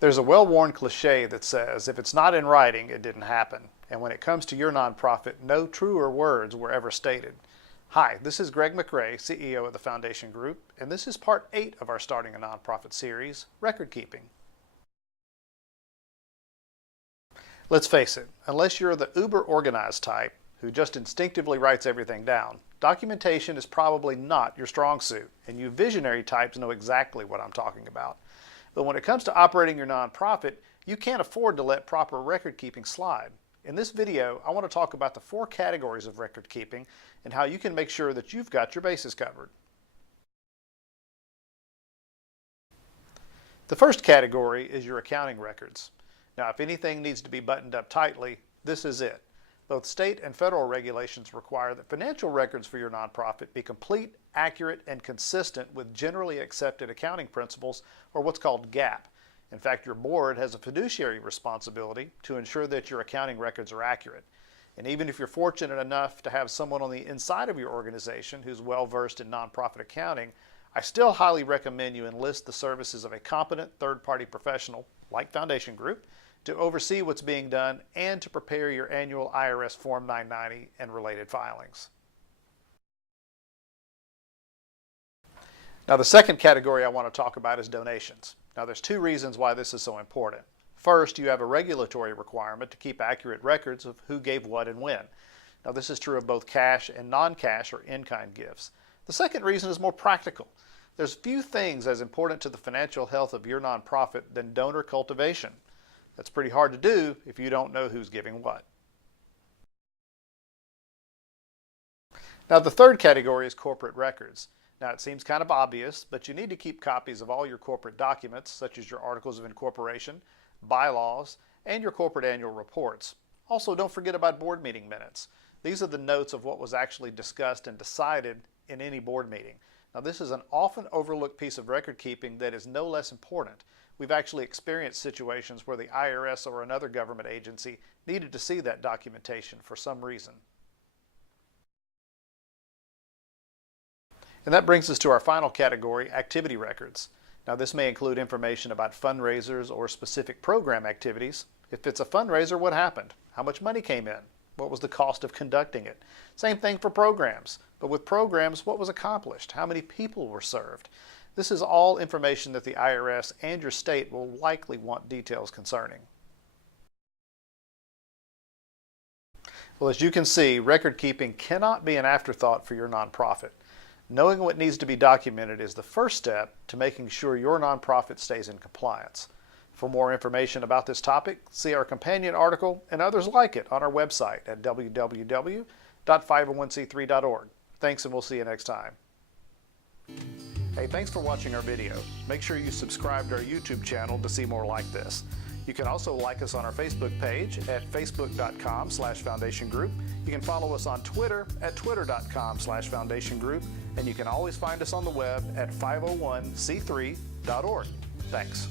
There's a well-worn cliche that says, if it's not in writing, it didn't happen. And when it comes to your nonprofit, no truer words were ever stated. Hi, this is Greg McRae, CEO of the Foundation Group, and this is part 8 of our Starting a Nonprofit series, Record Keeping. Let's face it, unless you're the uber organized type who just instinctively writes everything down, documentation is probably not your strong suit, and you visionary types know exactly what I'm talking about. But when it comes to operating your nonprofit, you can't afford to let proper record keeping slide. In this video, I want to talk about the 4 categories of record keeping and how you can make sure that you've got your bases covered. The first category is your accounting records. Now, if anything needs to be buttoned up tightly, this is it. Both state and federal regulations require that financial records for your nonprofit be complete, accurate, and consistent with generally accepted accounting principles, or what's called GAAP. In fact, your board has a fiduciary responsibility to ensure that your accounting records are accurate. And even if you're fortunate enough to have someone on the inside of your organization who's well-versed in nonprofit accounting, I still highly recommend you enlist the services of a competent third-party professional, like Foundation Group, to oversee what's being done and to prepare your annual IRS Form 990 and related filings. Now, the second category I want to talk about is donations. Now, there's 2 reasons why this is so important. First, you have a regulatory requirement to keep accurate records of who gave what and when. Now, this is true of both cash and non-cash or in-kind gifts. The second reason is more practical. There's few things as important to the financial health of your nonprofit than donor cultivation. That's pretty hard to do if you don't know who's giving what. Now, the third category is corporate records. Now, it seems kind of obvious, but you need to keep copies of all your corporate documents, such as your articles of incorporation, bylaws, and your corporate annual reports. Also, don't forget about board meeting minutes. These are the notes of what was actually discussed and decided in any board meeting. Now, this is an often overlooked piece of record keeping that is no less important. We've actually experienced situations where the IRS or another government agency needed to see that documentation for some reason. And that brings us to our final category, activity records. Now, this may include information about fundraisers or specific program activities. If it's a fundraiser, what happened? How much money came in? What was the cost of conducting it? Same thing for programs. But with programs, what was accomplished? How many people were served? This is all information that the IRS and your state will likely want details concerning. Well, as you can see, record keeping cannot be an afterthought for your nonprofit. Knowing what needs to be documented is the first step to making sure your nonprofit stays in compliance. For more information about this topic, see our companion article and others like it on our website at www.501c3.org. Thanks, and we'll see you next time. Hey, thanks for watching our video. Make sure you subscribe to our YouTube channel to see more like this. You can also like us on our Facebook page at facebook.com/Foundation Group. You can follow us on Twitter at twitter.com/Foundation Group, and you can always find us on the web at 501c3.org. Thanks.